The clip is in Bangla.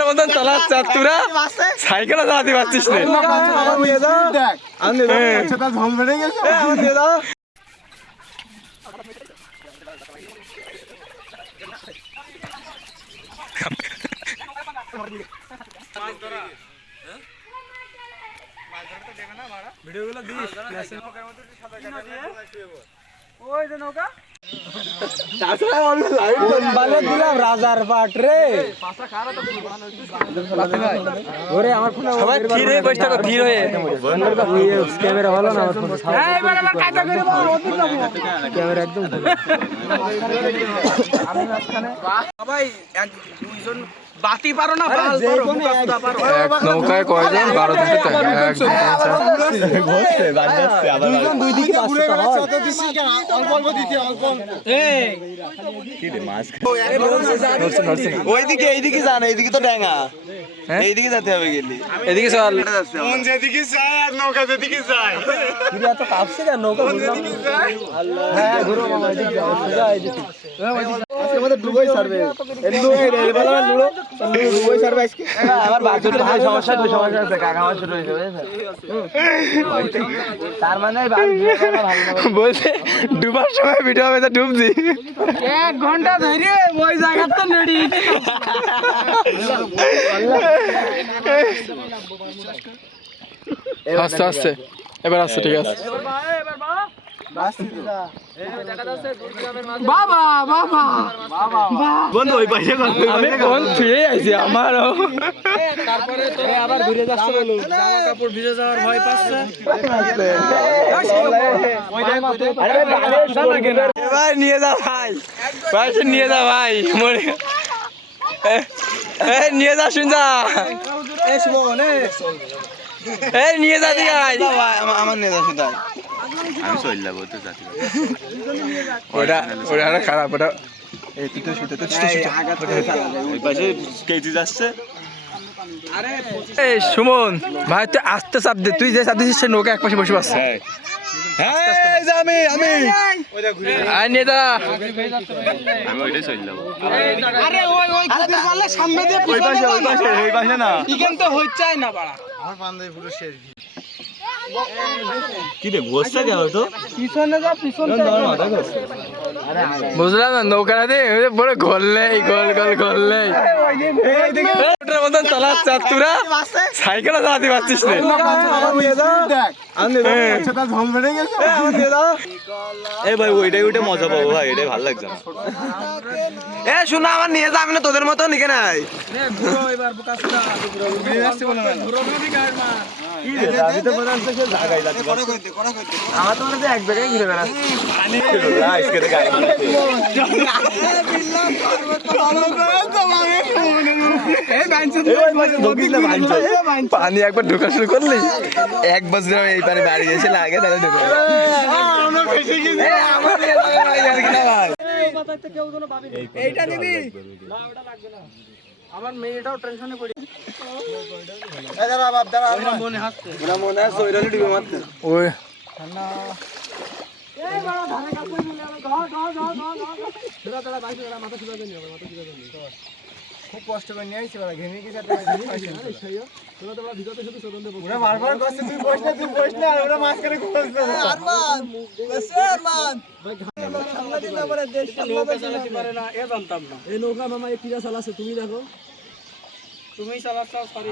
হেলিকপ্টারের মতন চালাচ্ছে আর তোরা সাইকেলে চালাতে পারছিস না। ভিডিওগুলো দিস ওই যে নৌকা দিলাম রাজার পাট রে আমার ফোন সবাই ধীর হয়ে বসে থাকো, ধীর হয়ে ক্যামেরা ভালো না, ক্যামেরা একদম সবাই এক দুইজন বাতি পারো না, নৌকায় কয়জন 12 থেকে 13 দুই দিকে ওইদিকে এইদিকে যান, এইদিকে তো ড্যাঙ্গা, এইদিকে যেতে হবে গেলি, এদিকে চল যেদিকে যায় আর নৌকা যেদিকে যায় তো কাঁপছে কেন নৌকা হ্যাঁ ঘুরো মামা এদিকে যাও সোজা এদিকে আমাদের ডুবাই সার্ভে ডুবাই সার্ভে আজকে আমার বাচ্চাদের ভাই সমস্যা আছে কাকা আমার শুরু হয়েছে তার মানে বলছে ডুবার সময় ভিডিও হবে তো ডুবছি 1 ঘন্টা ধরে ওই জায়গাটা নেড়ি আস্তে আস্তে এবার আসছে, ঠিক আছে বাবা বাবা বন্ধু ওই পাশে আমি কোন ফিরে আইছি আমারও তারপরে তো আবার ঘুরে যাচ্ছে বলো জামা কাপড় ভিজে যাওয়ার ভয় পাচ্ছে ভাই নিয়ে যা ভাই ভাই নিয়ে যা ভাই মরে নিয়ে যা শুন যা নিয়ে যা দিকে আমার নিয়ে যা শুধু আমি চল যাবো তো যাচ্ছি ওটা ওটা খারাপ ওটা এই তুই তো শুতে তো এই পাশে কেজি যাচ্ছে এই সুমন ভাই তুই আস্তে চাপ দে, তুই যে চাপ দিছিস সে নৌকা এক পাশে বসে পাচ্ছে আমি নিয়ে যা আমি ওইটাই চল যাবো আরে ওই ওই কুদির পাল্লা সামনে দিয়ে ওই পাশে না ইখান তো হইছে না বাড়া আমার বান্ধবী পুরো শেষ কি রে বসছে কেন তো পিছনে যা পিছনে বুঝলাম না নৌকাতে বড় ঘোরলেই গোল গোল ঘোরলেই ওটার মতন চালাচ্ছে আর তোরা সাইকেলে চালাতে পারছিস না এই ভাই ওইটাই ওইটা মজা পাবো ভাই, এটাই ভালো লাগছে এ শোনা আমার নিয়ে যা, আমি না তোদের মতো নিকে নাই আমার তো মনে হচ্ছে এক জায়গায় ঘুরে পানি একবার ঢোকা শুরু করলি এক বছর এই পানি বাড়ি গেছিল আগে তাহলে ঢুকে এইটা নিবি আমার মেয়েটাও টেনশনে পড়ে মনে হাসছে ওই ডুবে মারতে ওই ঠান্ডা খুব কষ্ট করে নিয়ে আইছি বড় ঘেমে গেছে তোরা তোরা ভিতরে শুধু স্বতন্ত্র ওরা বারবার কষ্ট তুই বস না ওরা মাছ করে খুঁজছে আরমান বসে আরমান ভাই সামনে দিতে পারে দেশ নৌকা চালাতে পারে না এ জানতাম না এই নৌকা মামা এই কিরা চালাছে তুমি দেখো তুমি চালাচ্ছো সরি